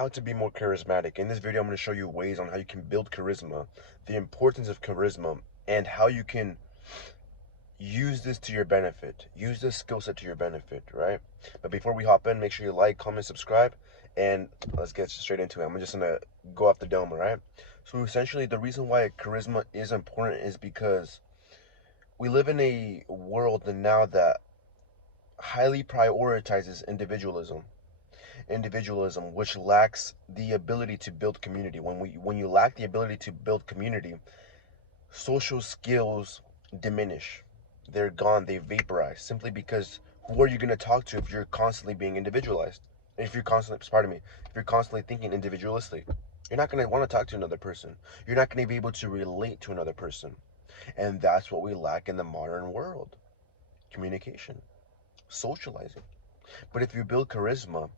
how to be more charismatic. In this video, I'm going to show you ways on how you can build charisma, the importance of charisma, and how you can use this to your benefit. Use this skill set to your benefit, right? But before we hop in, make sure you like, comment, subscribe, and let's get straight into it. I'm just going to go off the dome, all right? So essentially, the reason why charisma is important is because we live in a world now that highly prioritizes individualism, which lacks the ability to build community. When you lack the ability to build community, social skills diminish. They're gone, they vaporize, simply because who are you going to talk to if you're constantly being individualized? If you're constantly, pardon me, if you're constantly thinking individualistically, you're not going to want to talk to another person. You're not going to be able to relate to another person. And that's what we lack in the modern world: communication, socializing. But if you build charisma,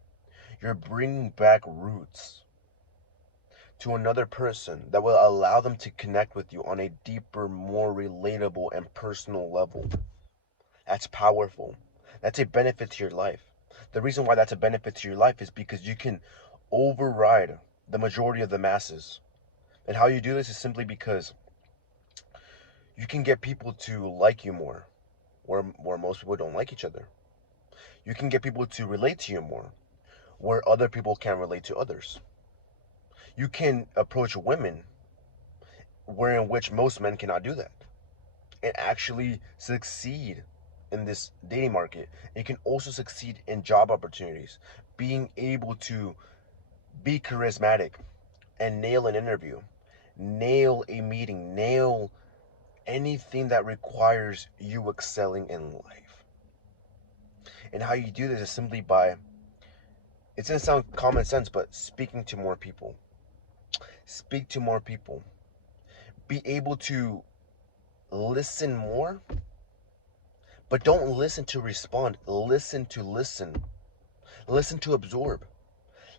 you're bringing back roots to another person that will allow them to connect with you on a deeper, more relatable, and personal level. That's powerful. That's a benefit to your life. The reason why that's a benefit to your life is because you can override the majority of the masses. And how you do this is simply because you can get people to like you more, where most people don't like each other. You can get people to relate to you more, where other people can't relate to others. You can approach women where in which most men cannot do that, and actually succeed in this dating market. You can also succeed in job opportunities, being able to be charismatic and nail an interview, nail a meeting, nail anything that requires you excelling in life. And how you do this is simply by, it's going to sound common sense, but speaking to more people. Speak to more people. Be able to listen more, but don't listen to respond. Listen to listen. Listen to absorb.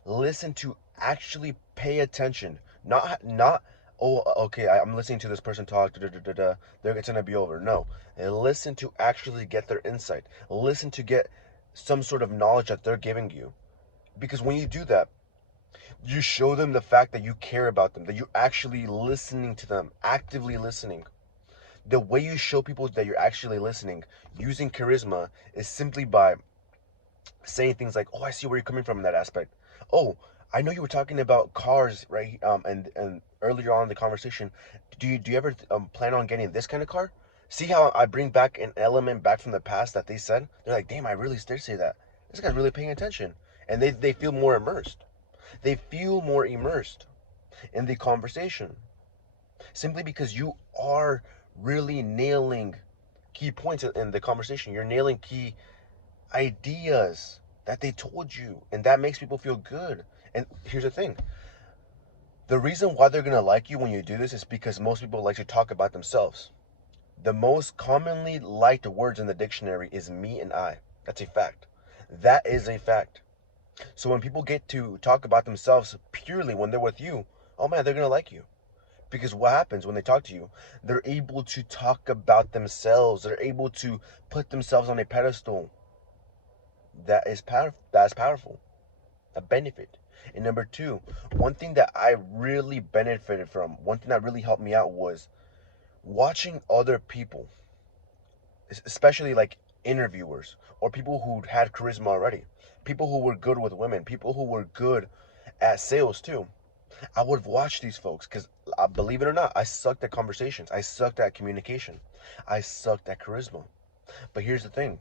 Listen to actually pay attention. Not oh, okay, I'm listening to this person talk, da, da, da, da, it's gonna be over. No. And listen to actually get their insight. Listen to get some sort of knowledge that they're giving you. Because when you do that, you show them the fact that you care about them, that you're actually listening to them, actively listening. The way you show people that you're actually listening using charisma is simply by saying things like, "Oh, I see where you're coming from in that aspect. Oh, I know you were talking about cars, right? And earlier on in the conversation, do you ever plan on getting this kind of car? See how I bring back an element back from the past that they said? They're like, damn, I really did say that. This guy's really paying attention, and they feel more immersed. They feel more immersed in the conversation simply because you are really nailing key points in the conversation. You're nailing key ideas that they told you, and that makes people feel good. And here's the thing: the reason why they're gonna like you when you do this is because most people like to talk about themselves. The most commonly liked words in the dictionary is me and I. That's a fact. That is a fact. So when people get to talk about themselves purely when they're with you, oh man, they're gonna like you. Because what happens when they talk to you? They're able to talk about themselves. They're able to put themselves on a pedestal. That's powerful. A benefit. And number two, one thing that I really benefited from, one thing that really helped me out was watching other people, especially like interviewers or people who had charisma already, people who were good with women, people who were good at sales too. I would watch these folks because, believe it or not, I sucked at conversations. I sucked at communication. I sucked at charisma. But here's the thing: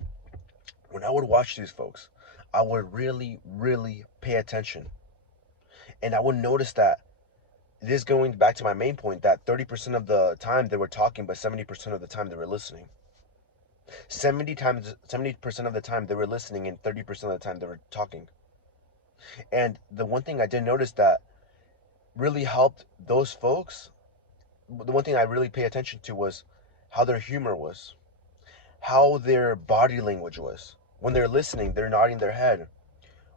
when I would watch these folks, I would really, really pay attention. And I would notice that this, going back to my main point, that 30% of the time they were talking, but 70% of the time they were listening. 70% of the time they were listening, and 30% of the time they were talking. And the one thing I did notice that really helped those folks, the one thing I really pay attention to was how their humor was, how their body language was. When they're listening, they're nodding their head,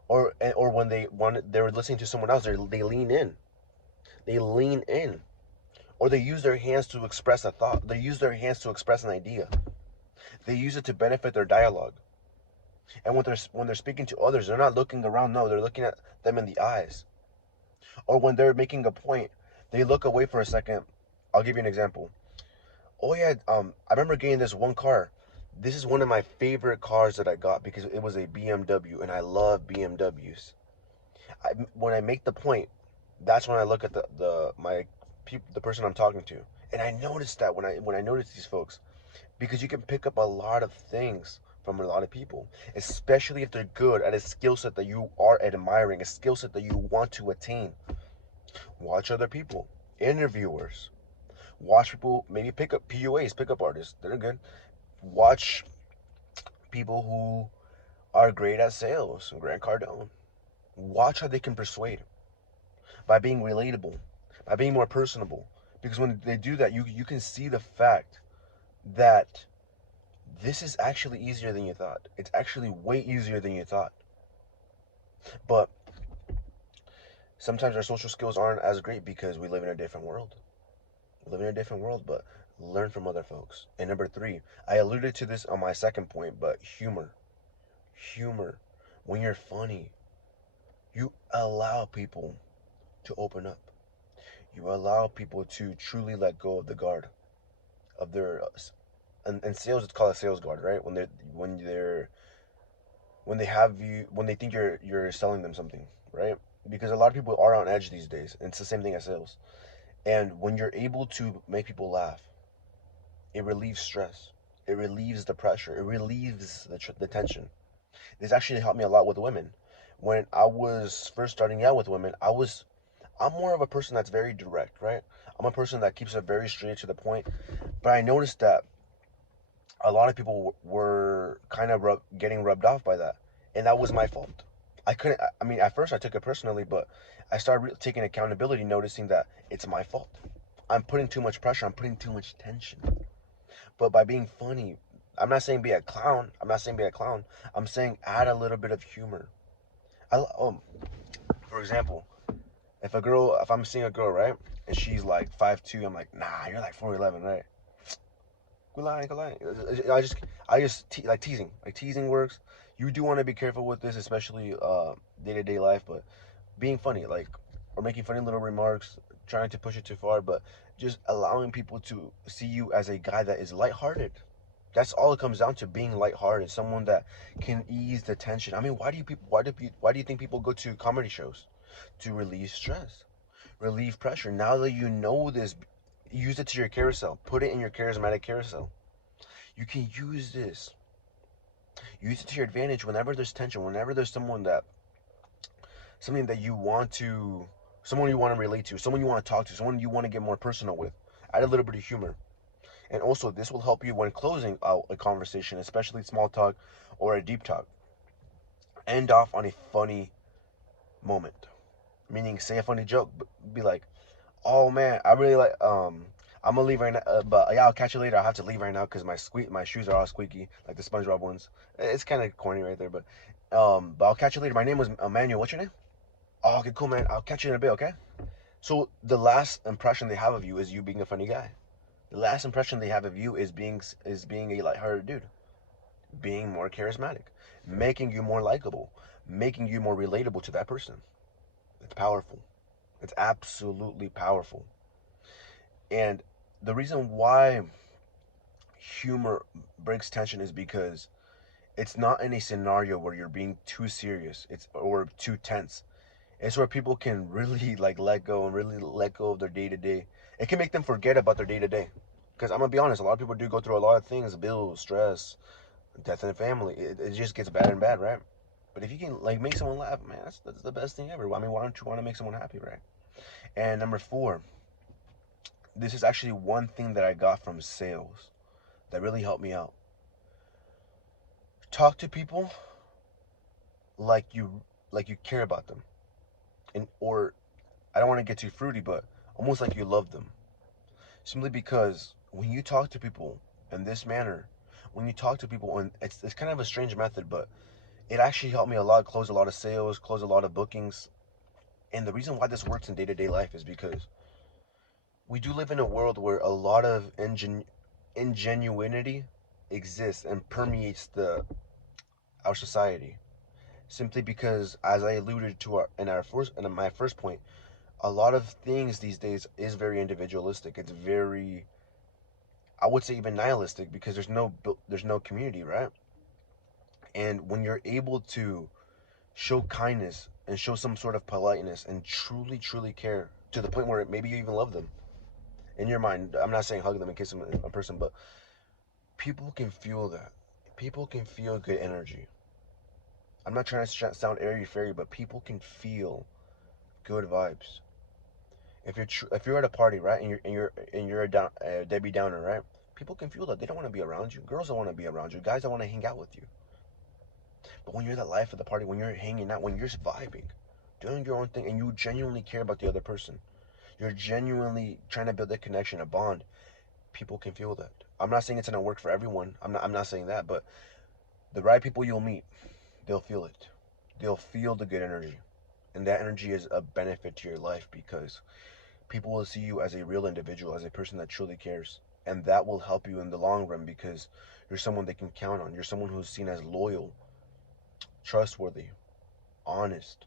or when they're listening to someone else, they lean in. They lean in, or they use their hands to express a thought. They use their hands to express an idea. They use it to benefit their dialogue. And when they're speaking to others, they're not looking around. No, they're looking at them in the eyes. Or when they're making a point, they look away for a second. I'll give you an example. Oh yeah, I remember getting this one car. This is one of my favorite cars that I got because it was a BMW, and I love BMWs. When I make the point, that's when I look at the person I'm talking to, and I noticed that when I noticed these folks, because you can pick up a lot of things from a lot of people, especially if they're good at a skill set that you are admiring, a skill set that you want to attain. Watch other people, interviewers. Watch people maybe pick up PUAs, pickup artists. They're good. Watch people who are great at sales, Grant Cardone. Watch how they can persuade by being relatable, by being more personable. Because when they do that, you can see the fact that this is actually easier than you thought. It's actually way easier than you thought. But sometimes our social skills aren't as great because we live in a different world. We live in a different world, but learn from other folks. And number three, I alluded to this on my second point, but humor. Humor. When you're funny, you allow people to open up. You allow people to truly let go of the guard of their and sales, it's called a sales guard, right? When they have you, when they think you're selling them something, right? Because a lot of people are on edge these days, and it's the same thing as sales. And when you're able to make people laugh, it relieves stress, it relieves the pressure, it relieves the tension. This actually helped me a lot with women. When I was first starting out with women, I'm more of a person that's very direct, right? I'm a person that keeps it very straight to the point. But I noticed that a lot of people were kind of getting rubbed off by that, and that was my fault. I couldn't. I mean, at first I took it personally, but I started taking accountability, noticing that it's my fault. I'm putting too much pressure. I'm putting too much tension. But by being funny, I'm not saying be a clown. I'm not saying be a clown. I'm saying add a little bit of humor. For example, if I'm seeing a girl, right, and she's like 5'2", I'm like, nah, you're like 4'11", right? Good line, good line. Like teasing. Like teasing works. You do want to be careful with this, especially day-to-day life, but being funny, like, or making funny little remarks, trying to push it too far, but just allowing people to see you as a guy that is lighthearted. That's all it comes down to, being lighthearted, someone that can ease the tension. I mean, why do you think people go to comedy shows? To relieve stress, relieve pressure. Now that you know this, use it to your carousel. Put it in your charismatic carousel. You can use it to your advantage whenever there's tension, whenever there's something that you want to, someone you want to relate to, someone you want to talk to, someone you want to get more personal with. Add a little bit of humor. And also, this will help you when closing out a conversation, especially small talk or a deep talk. End off on a funny moment, meaning say a funny joke. Be like, "Oh man, I really like I'm gonna leave right now, but yeah, I'll catch you later. I have to leave right now because my shoes are all squeaky, like the SpongeBob ones. It's kind of corny right there, but I'll catch you later. My name was Emmanuel. What's your name? Oh, okay, cool, man. I'll catch you in a bit, okay? So the last impression they have of you is you being a funny guy. The last impression they have of you is being a lighthearted dude, being more charismatic, making you more likable, making you more relatable to that person. It's powerful. It's absolutely powerful. And the reason why humor breaks tension is because it's not in a scenario where you're being too serious, it's or too tense. It's where people can really like let go and really let go of their day to day. It can make them forget about their day to day. Because I'm gonna be honest, a lot of people do go through a lot of things: bills, stress, death in the family. It just gets bad and bad, right? But if you can like make someone laugh, man, that's the best thing ever. I mean, why don't you want to make someone happy, right? And number four, this is actually one thing that I got from sales that really helped me out. Talk to people like you care about them, and or I don't want to get too fruity, but almost like you love them. Simply because when you talk to people in this manner, when you talk to people, and it's kind of a strange method, but it actually helped me a lot, close a lot of sales, close a lot of bookings. And the reason why this works in day-to-day life is because we do live in a world where a lot of ingenuity exists and permeates the our society. Simply because, as I alluded to in my first point, A lot of things these days is very individualistic. It's very, I would say, even nihilistic, because there's no community, right? And when you're able to show kindness and show some sort of politeness and truly, truly care to the point where maybe you even love them in your mind. I'm not saying hug them and kiss them in person, but people can feel that. People can feel good energy. I'm not trying to sound airy fairy, but people can feel good vibes. If you're at a party, right, and you're a Debbie Downer, right? People can feel that. They don't want to be around you. Girls don't want to be around you. Guys don't want to hang out with you. But when you're the life of the party, when you're hanging out, when you're vibing, doing your own thing, and you genuinely care about the other person, you're genuinely trying to build a connection, a bond. People can feel that. I'm not saying it's gonna work for everyone. I'm not saying that, but the right people you'll meet, they'll feel it. They'll feel the good energy, and that energy is a benefit to your life, because people will see you as a real individual, as a person that truly cares, and that will help you in the long run, because you're someone they can count on. You're someone who's seen as loyal, trustworthy, honest.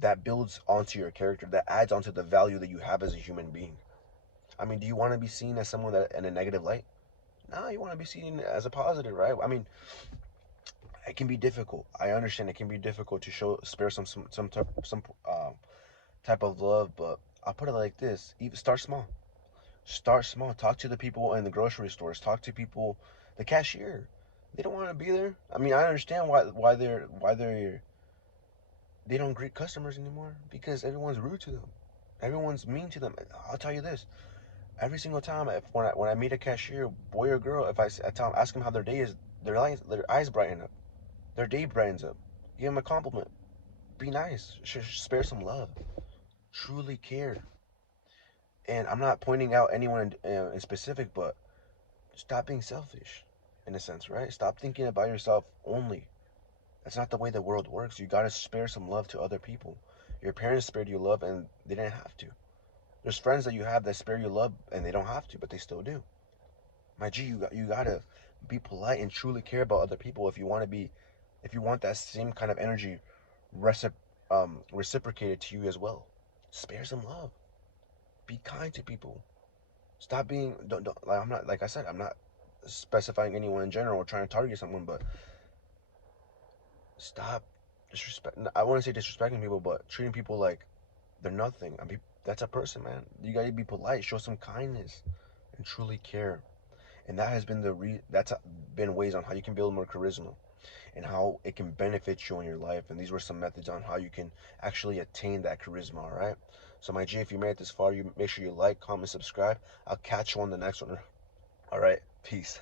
That builds onto your character. That adds onto the value that you have as a human being. I mean, do you want to be seen as someone that in a negative light? No, you want to be seen as a positive, right? I mean, it can be difficult. I understand it can be difficult to spare some type of love, but I'll put it like this: even start small. Start small. Talk to the people in the grocery stores. Talk to people, the cashier. They don't want to be there. I mean, I understand why they don't greet customers anymore, because everyone's rude to them. Everyone's mean to them. I'll tell you this: every single time, when I meet a cashier, boy or girl, if I tell them, ask them how their day is, their eyes brighten up, their day brightens up. Give them a compliment. Be nice. Spare some love. Truly care. And I'm not pointing out anyone in specific, but stop being selfish, in a sense, right? Stop thinking about yourself only. That's not the way the world works. You gotta spare some love to other people. Your parents spared you love, and they didn't have to. There's friends that you have that spare you love, and they don't have to, but they still do. My G, you gotta be polite and truly care about other people if you want that same kind of energy reciprocated to you as well. Spare some love. Be kind to people. Stop being don't like I'm not like I said, I'm not specifying anyone in general or trying to target someone, but stop disrespect. I wouldn't say disrespecting people, but treating people like they're nothing. I mean, that's a person, man. You gotta be polite, show some kindness, and truly care. And that has been that's been ways on how you can build more charisma and how it can benefit you in your life. And these were some methods on how you can actually attain that charisma. All right. So my G, if you made it this far, you make sure you like, comment, subscribe. I'll catch you on the next one. All right. Peace.